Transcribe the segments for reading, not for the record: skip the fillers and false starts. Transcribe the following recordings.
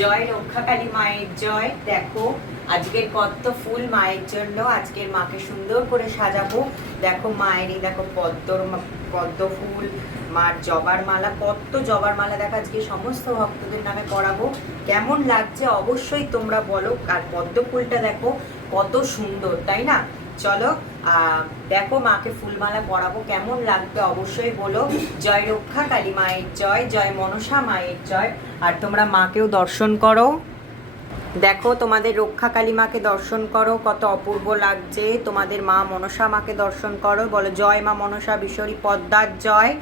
জয় রক্ষাকালী মায়ের জয়। দেখো আজকের কত ফুল মায়ের জন্য, আজকের মাকে সুন্দর করে সাজাবো। দেখো মায়েরই দেখো পদ্ম ফুল, মার জবার মালা, কত জবার মালা দেখো আজকে সমস্ত ভক্তদের নামে পরাবো। কেমন লাগছে অবশ্যই তোমরা বলো। আর পদ্ম ফুলটা দেখো কত সুন্দর, তাই না? চলো দেখো মাকে ফুলমালা পরাবো, কেমন লাগবে অবশ্যই বলো। জয় রক্ষা কালী মায়ের জয়, জয় মনসা মায়ের জয়। আর তোমরা মাকেও দর্শন করো, দেখো তোমাদের রক্ষা কালী মাকে দর্শন করো, কত অপূর্ব লাগছে। তোমাদের মা মনসা মাকে দর্শন করো, বলো জয় মা মনসা বিশ্বরী পদ্মার জয়,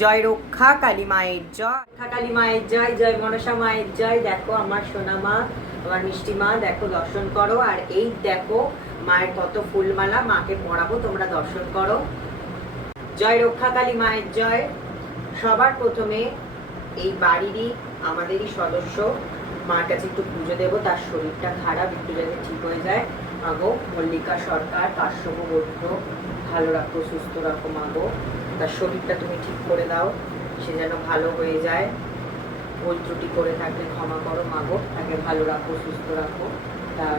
জয় রক্ষা কালী মায়ের জয়, রক্ষা কালী মায়ের জয়, জয় মনসা মায়ের জয়। দেখো আমার সোনা মা, আমার মিষ্টি মা, দেখো দর্শন করো। আর এই দেখো মায়ের কত ফুলমালা, মাকে পরাবো, তোমরা দর্শন করো। জয় রক্ষা কালী মায়ের জয়। সবার প্রথমে এই বাড়িরই আমাদেরই সদস্য মার কাছে একটু পুজো দেবো। তার শরীরটা খারাপ, একটু যাতে ঠিক হয়ে যায়। মাগো মল্লিকা সরকার, কাশ্যপ গোত্র, ভালো রাখো, সুস্থ রাখো মাগো। তার শরীরটা তুমি ঠিক করে দাও, সে যেন ভালো হয়ে যায়। ভুল ত্রুটি করে থাকলে ক্ষমা করো মাগো, তাকে ভালো রাখো, সুস্থ রাখো, তার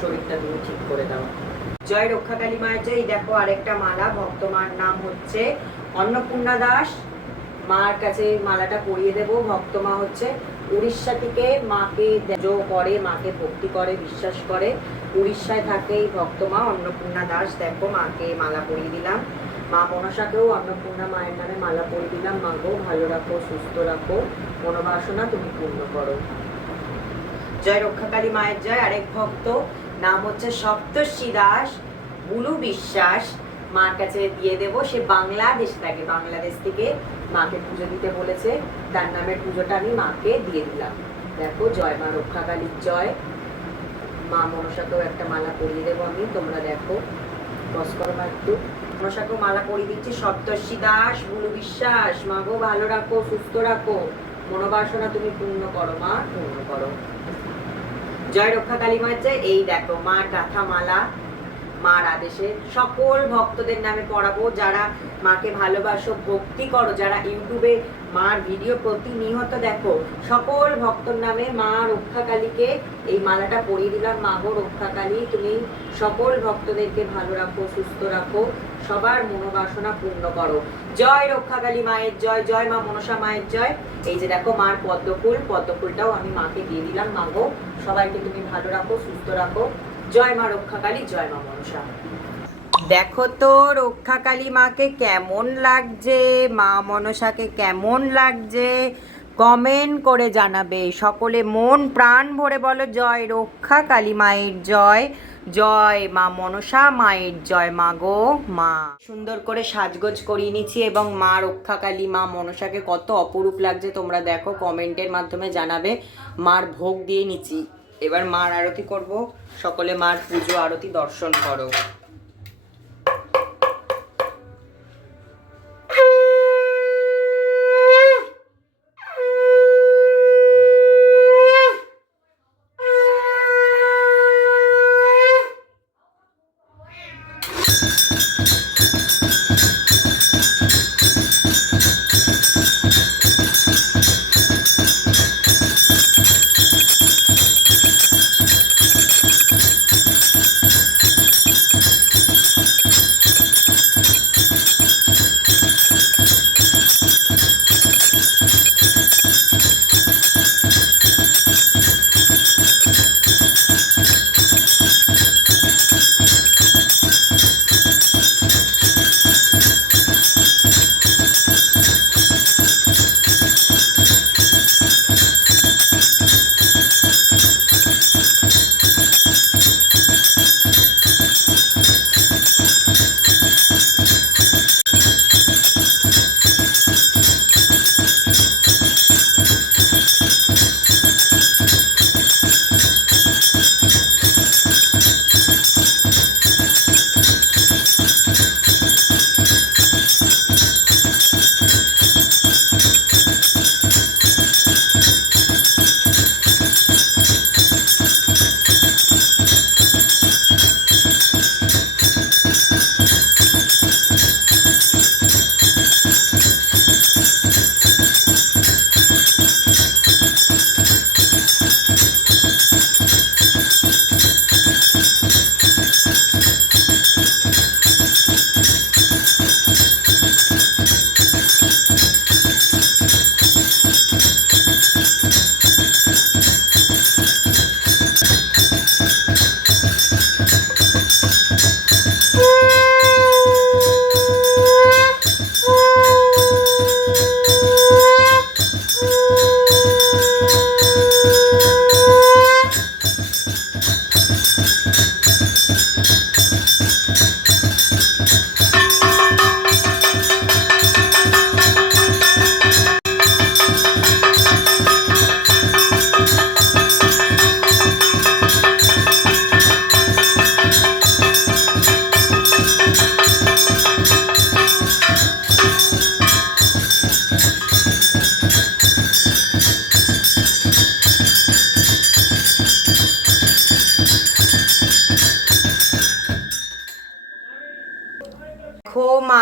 শরীরটা তুমি ঠিক করে দাও। জয় রক্ষা কালী মায়ের জয়। দেখো আরেকটা মালা, ভক্ত মার নাম হচ্ছে অন্নপূর্ণা দাস। মার কাছে মালাটা পরিয়ে দেব। ভক্ত মা হচ্ছে উড়িষ্যা থেকে, মাকে করে, মাকে ভক্তি করে, বিশ্বাস করে। উড়িষ্যায় থাকে এই ভক্ত মা অন্নপূর্ণা দাস। দেখো মাকে মালা পরিয়ে দিলাম। মা মনসাকেও অন্নপূর্ণা মায়ের নামে মালা পরিয়ে দিলাম। মাকেও ভালো রাখো, সুস্থ রাখো, মনোবাসনা তুমি পূর্ণ করো। জয় রক্ষাকালী মায়ের জয়। আরেক ভক্ত নাম হচ্ছে সপ্তর্ষি দাস, বুলু বিশ্বাস। মার কাছে দিয়ে দেবো। সে বাংলাদেশ থাকে, বাংলাদেশ থেকে মাকে পুজো দিতে বলেছে, তার নামের পুজোটা আমি মাকে দিয়ে দিলাম। দেখো জয় মা রক্ষাকালীর জয়। মা মনসাকেও একটা মালা পরিয়ে দেবো আমি, তোমরা দেখো বস করো মা একটু। মনসাকেও মালা পরিয়ে দিচ্ছি। সপ্তর্ষি দাস, বুলু বিশ্বাস, মাগো ভালো রাখো, সুস্থ রাখো, মনোবাসনা তুমি পূর্ণ করো মা, পূর্ণ করো। জয় রক্ষা কালী মায়ের জয়। এই দেখো মার গাথা মালা, মার আদেশে সকল ভক্তদের নামে পড়াবো। যারা মাকে ভালোবাসো, ভক্তি করো, যারা ইউটিউবে মার ভিডিও প্রতিনিয়ত দেখো, সকল ভক্তর নামে মা রক্ষা কালীকে এই মালাটা পরিয়ে দিলাম। মাগো রক্ষা কালী, তুমি সকল ভক্তদেরকে ভালো রাখো, সুস্থ রাখো, সবার মনোবাসনা পূর্ণ করো। জয় রক্ষা কালী মায়ের জয়, জয় মা মনসা মায়ের জয়। এই যে দেখো মার পদ্ম ফুল, পদ্ম ফুলটাও আমি মাকে দিয়ে দিলাম। মাগো সবাইকে তুমি ভালো রাখো, সুস্থ রাখো। জয় মা রক্ষাকালী, জয় মা মনসা। দেখো তো রক্ষাকালী মাকে কেমন লাগছে, মা মনসাকে কেমন লাগছে, কমেন্ট করে জানাবে। সকলে মন প্রাণ ভরে বলো জয় রক্ষা কালী মায়ের জয়, জয় মা মনসা মায়ের জয়। মা গো মা, সুন্দর করে সাজগোজ করিয়ে নিচ্ছি এবং মা রক্ষাকালী মা মনসাকে কত অপরূপ লাগছে তোমরা দেখো, কমেন্টের মাধ্যমে জানাবে। মার ভোগ দিয়ে নিচ্ছি, এবার মার আরতি করব। সকলে মার পুজো আরতি দর্শন করো।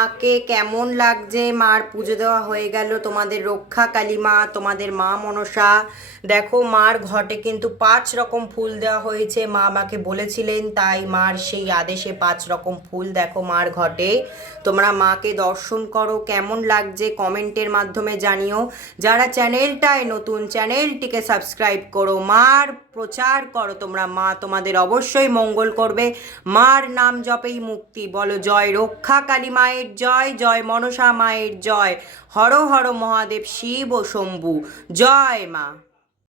মাকে কেমন লাগছে। মার পুজো দেওয়া হয়ে গেল, তোমাদের রক্ষা কালী মা, তোমাদের মা মনসা। দেখো মার ঘটে কিন্তু 5 রকম ফুল দেওয়া হয়েছে, মা আমাকে বলেছিলেন, তাই মার সেই আদেশে 5 রকম ফুল দেখো মার ঘটে। তোমরা মাকে দর্শন করো, কেমন লাগছে কমেন্টের মাধ্যমে জানিও। যারা চ্যানেলটায় নতুন, চ্যানেলটিকে সাবস্ক্রাইব করো, মার প্রচার করো তোমরা, মা তোমাদের অবশ্যই মঙ্গল করবে। মার নাম জপেই মুক্তি। বলো জয় রক্ষা কালী মায়ের জয়, জয় মনসা মায়ের জয়, হর হর মহাদেব শিব ও শম্ভু, জয় মা।